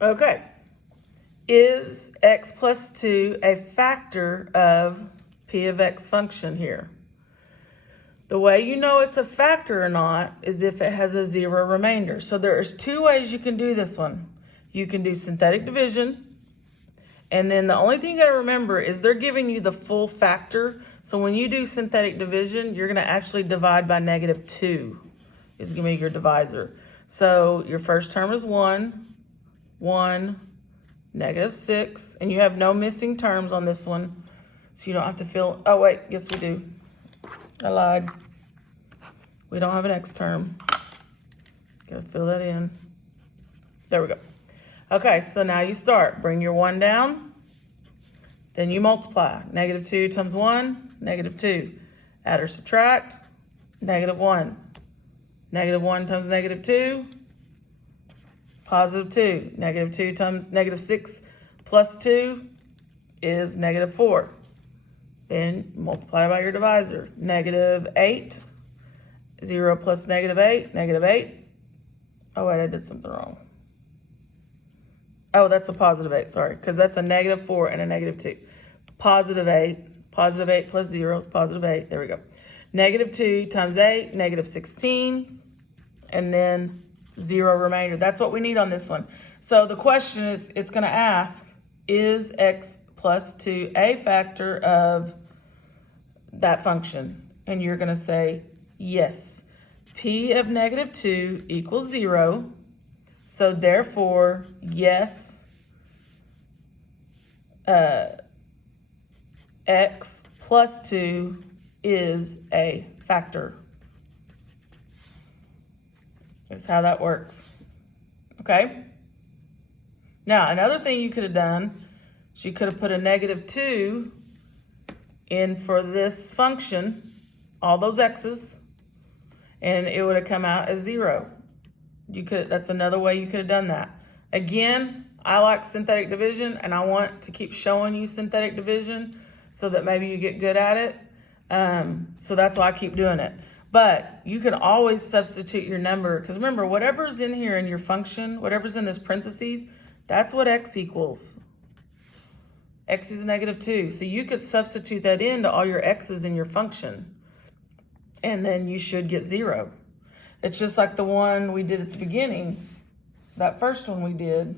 Okay. Is x plus 2 a factor of p of x function here? The way you know it's a factor or not is if it has a zero remainder. So there's two ways you can do this one. You can do synthetic division, and then the only thing you gotta remember is they're giving you the full factor. So when you do synthetic division, you're gonna actually divide by -2 is gonna be your divisor. So your first term is 1, 1, -6, and you have no missing terms on this one. So you don't have to fill, oh wait, yes we do. I lied. We don't have an x term. Gotta fill that in. There we go. Okay, so now you start. Bring your 1 down. Then you multiply. -2 times 1, -2. Add or subtract, -1. -1 times -2, +2. -2 times -6 plus 2 is -4. Then multiply by your divisor. -8. 0 plus -8, -8. Oh wait, I did something wrong. Oh, that's a +8, sorry, because that's a -4 and a -2. +8, +8 plus 0 is +8, there we go. -2 times 8, -16, and then 0 remainder. That's what we need on this one. So the question is, it's gonna ask, is x plus 2 a factor of that function? And you're gonna say yes. P of -2 equals 0. So therefore, yes, x plus 2 is a factor. That's how that works. Okay? Now, another thing you could have done is you could have put a -2 in for this function, all those x's, and it would have come out as 0. That's another way you could have done that. Again, I like synthetic division, and I want to keep showing you synthetic division so that maybe you get good at it. So that's why I keep doing it. But you can always substitute your number, because remember, whatever's in here in your function, whatever's in this parentheses, that's what x equals. X is -2. So you could substitute that into all your x's in your function, and then you should get 0. It's just like the one we did at the beginning, that first one we did.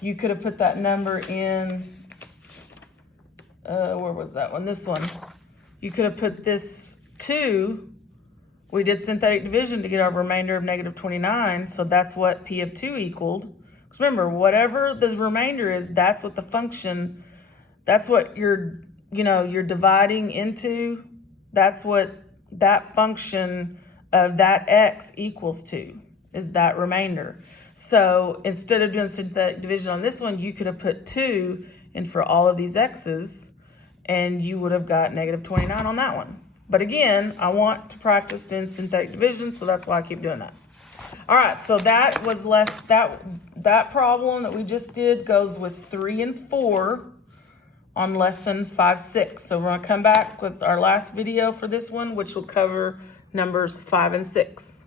You could have put that number in, where was that one? This one. You could have put this 2. We did synthetic division to get our remainder of -29, so that's what P of 2 equaled. Because remember, whatever the remainder is, that's what the function, that's what you're dividing into. That's what that function of that x equals to, is that remainder. So instead of doing synthetic division on this one, you could have put 2 in for all of these x's, and you would have got -29 on that one. But again, I want to practice doing synthetic division, so that's why I keep doing that. All right, so that was that problem that we just did goes with 3 and 4 on lesson 5-6. So we're gonna come back with our last video for this one, which will cover numbers 5 and 6.